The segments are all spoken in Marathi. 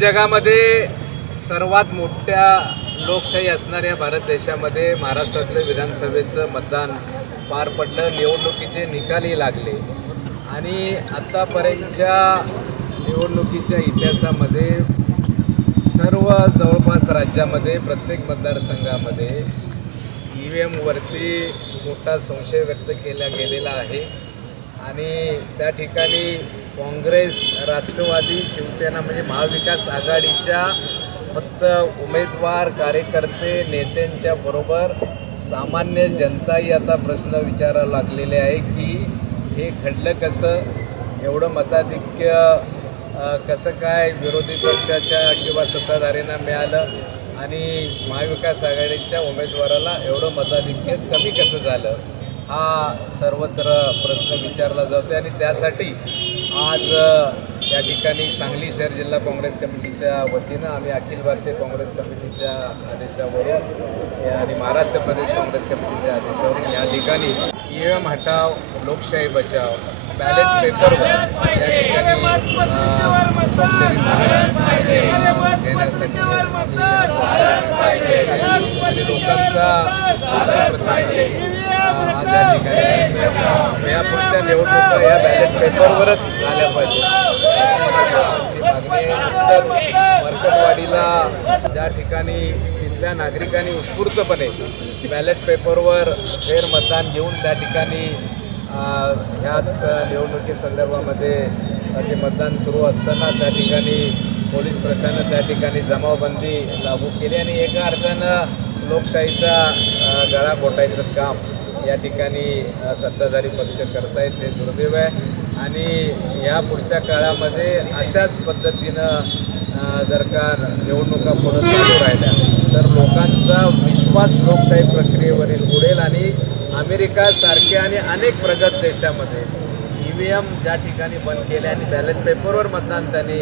जगामध्ये सर्वात मोठ्या लोकशाही असणाऱ्या भारत देशामध्ये महाराष्ट्रातलं विधानसभेचं मतदान पार पडलं। निवडणुकीचे निकालही लागले आणि आतापर्यंतच्या निवडणुकीच्या इतिहासामध्ये सर्व जवळपास राज्यामध्ये प्रत्येक मतदारसंघामध्ये ईव्हीएमवरती मोठा संशय व्यक्त केला गेलेला आहे आणि त्या ठिकाणी काँग्रेस, राष्ट्रवादी, शिवसेना म्हणजे महाविकास आघाडीच्या फक्त उमेदवार, कार्यकर्ते, नेत्यांच्या बरोबर सामान्य जनताही आता प्रश्न विचारायला लागलेले आहे की हे घडलं कसं, एवढं मताधिक्य कसं काय विरोधी पक्षाच्या किंवा सत्ताधाऱ्यांना मिळालं आणि महाविकास आघाडीच्या उमेदवाराला एवढं मताधिक्य कमी कसं झालं, हा सर्वत्र प्रश्न विचारला जातो आणि त्यासाठी आज या ठिकाणी सांगली शहर जिल्हा काँग्रेस कमिटीच्या वतीनं आम्ही अखिल भारतीय काँग्रेस कमिटीच्या आदेशावरून आणि महाराष्ट्र प्रदेश काँग्रेस कमिटीच्या आदेशावरून या ठिकाणी ईव्हीएम हटाव लोकशाही बचाव बॅलेट पेपरवर या ठिकाणी स्वाक्षरी घेण्यासाठी आणि लोकांचा आज या ठिकाणी यापुढच्या निवडणुका या बॅलेट पेपरवरच झाल्या पाहिजे मागणी नुकतंच मरकटवाडीला ज्या ठिकाणी तिथल्या नागरिकांनी उत्स्फूर्तपणे बॅलेट पेपरवर फेरमतदान घेऊन त्या ठिकाणी ह्याच निवडणुकीसंदर्भामध्ये ते मतदान सुरू असताना त्या ठिकाणी पोलीस प्रशासनानं त्या ठिकाणी जमावबंदी लागू केली आणि एका अर्थानं लोकशाहीचा गळा घोटायचं काम या ठिकाणी सत्ताधारी पक्ष करतायत, ते दुर्दैव आहे आणि या पुढच्या काळामध्ये अशाच पद्धतीनं जर का निवडणुका पुढे चालू राहिल्या तर लोकांचा विश्वास लोकशाही प्रक्रियेवरील उडेल आणि अमेरिकासारख्या आणि अनेक प्रगत देशामध्ये ईव्हीएम ज्या ठिकाणी बंद केले आणि बॅलेट पेपरवर मतदान त्यांनी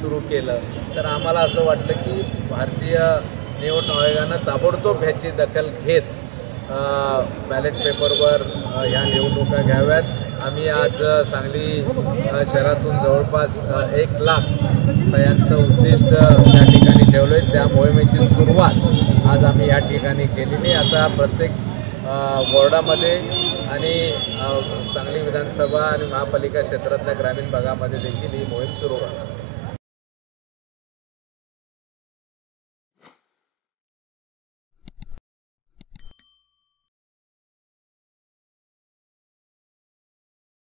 सुरू केलं तर आम्हाला असं वाटलं की भारतीय निवडणूक आयोगानं ताबडतोब ह्याची दखल घेत बॅलेट पेपरवर ह्या निवडणुका घ्याव्यात। आम्ही आज सांगली शहरातून जवळपास 1 लाख सह्यांचं उद्दिष्ट त्या ठिकाणी ठेवलं आहे। त्या मोहिमेची सुरुवात आज आम्ही या ठिकाणी केलेली। आता प्रत्येक वॉर्डामध्ये आणि सांगली विधानसभा आणि महापालिका क्षेत्रातल्या ग्रामीण भागामध्ये देखील ही मोहीम सुरू राहणार।